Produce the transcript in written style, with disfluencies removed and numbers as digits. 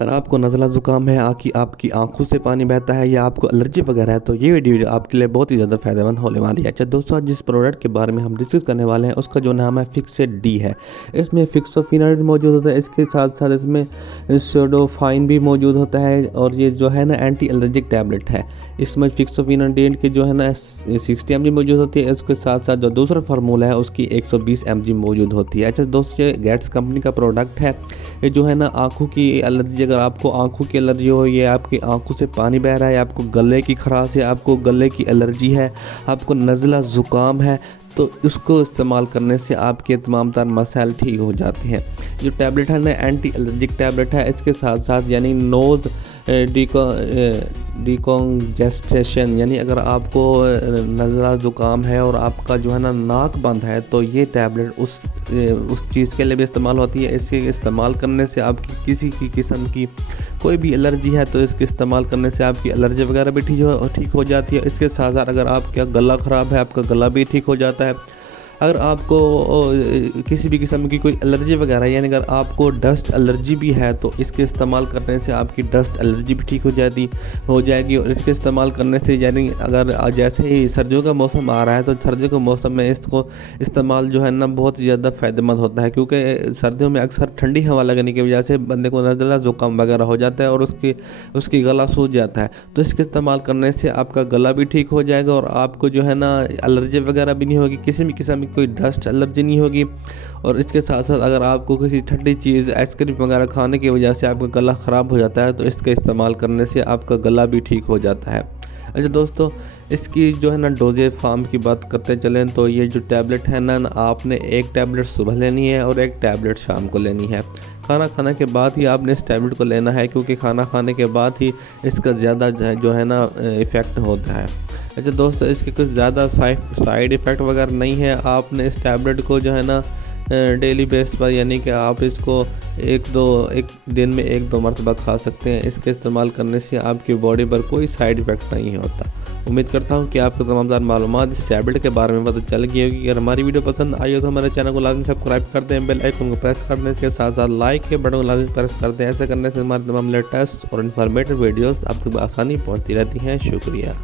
अगर आपको नज़ला ज़ुकाम है, आपकी आँखों से पानी बहता है या आपको एलर्जी वगैरह है, तो ये वीडियो आपके लिए बहुत ही ज़्यादा फ़ायदेमंद होने वाली है। अच्छा दोस्तों, आज जिस प्रोडक्ट के बारे में हम डिस्कस करने वाले हैं उसका जो नाम है फिक्सेड डी है। इसमें फिक्सोफिनाइड मौजूद होता है, इसके साथ साथ इसमें स्यूडोफाइन भी मौजूद होता है और ये जो है ना एंटी एलर्जिक टैबलेट है। इसमें फिक्सोफिनाइड की जो है ना 60 mg मौजूद होती है, उसके साथ साथ जो दूसरा फार्मूला है उसकी 120 mg मौजूद होती है। अच्छा दोस्तों, ये गेट्स कंपनी का प्रोडक्ट है। ये जो है ना आँखों की एलर्जी, अगर आपको आँखों की एलर्जी हो, ये आपकी आँखों से पानी बह रहा है, आपको गले की खराश है, आपको गले की एलर्जी है, आपको नज़ला ज़ुकाम है, तो इसको इस्तेमाल करने से आपके तमाम तर मसाइल ठीक हो जाते हैं। जो टैबलेट है ना एंटी एलर्जिक टैबलेट है, इसके साथ साथ यानी नोज़ डिकॉन्जेस्टेशन, यानी अगर आपको नज़ला ज़ुकाम है और आपका जो है ना नाक बंद है, तो ये टैबलेट उस चीज़ के लिए भी इस्तेमाल होती है। इसके इस्तेमाल करने से आपकी किसी की किस्म की कोई भी एलर्जी है तो इसके इस्तेमाल करने से आपकी एलर्जी वगैरह भी ठीक हो जाती है। इसके साथ साथ अगर आपका गला ख़राब है, आपका गला भी ठीक हो जाता है। अगर आपको किसी भी किस्म की कोई एलर्जी वगैरह यानी अगर आपको डस्ट एलर्जी भी है तो इसके इस्तेमाल करने से आपकी डस्ट एलर्जी भी ठीक हो जाएगी। और इसके इस्तेमाल करने से यानी अगर जैसे ही सर्दियों का मौसम आ रहा है तो सर्दियों के मौसम में इसको इस्तेमाल जो है ना बहुत ही ज़्यादा फ़ायदेमंद होता है, क्योंकि सर्दियों में अक्सर ठंडी हवा लगने की वजह से बंदे को नज़ला ज़ुकाम वगैरह हो जाता है और उसकी गला सूज जाता है। तो इसके इस्तेमाल करने से आपका गला भी ठीक हो जाएगा और आपको जो है ना एलर्जी वगैरह भी नहीं होगी, किसी भी किस्म की कोई डस्ट एलर्जी नहीं होगी। और इसके साथ साथ अगर आपको किसी ठंडी चीज़ आइसक्रीम वगैरह खाने की वजह से आपका गला ख़राब हो जाता है तो इसका इस्तेमाल करने से आपका गला भी ठीक हो जाता है। अच्छा दोस्तों, इसकी जो है ना डोजेज फार्म की बात करते चलें तो ये जो टैबलेट है ना, आपने एक टैबलेट सुबह लेनी है और एक टैबलेट शाम को लेनी है। खाना खाने के बाद ही आपने इस टैबलेट को लेना है, क्योंकि खाना खाने के बाद ही इसका ज़्यादा जो है ना इफ़ेक्ट होता है। अच्छा दोस्तों, इसके कुछ ज़्यादा साइड इफ़ेक्ट वगैरह नहीं है। आपने इस टैबलेट को जो है ना डेली बेस पर यानी कि आप इसको एक दिन में 1-2 मरतबा खा सकते हैं। इसके इस्तेमाल करने से आपकी बॉडी पर कोई साइड इफ़ेक्ट नहीं होता। उम्मीद करता हूँ कि आपको तमामदार मालूमात इस टैबलेट के बारे में पता चल गई होगी। अगर हमारी वीडियो पसंद आई हो तो हमारे चैनल को लाजमी सब्सक्राइब कर दें, बेल आइकन को प्रेस कर दें, इसके साथ साथ लाइक के बटन को लाजमी प्रेस कर दें। ऐसे करने से हमारे तमाम लेटेस्ट और इन्फॉर्मेटिव वीडियोस आप तक आसानी पहुँचती रहती हैं। शुक्रिया।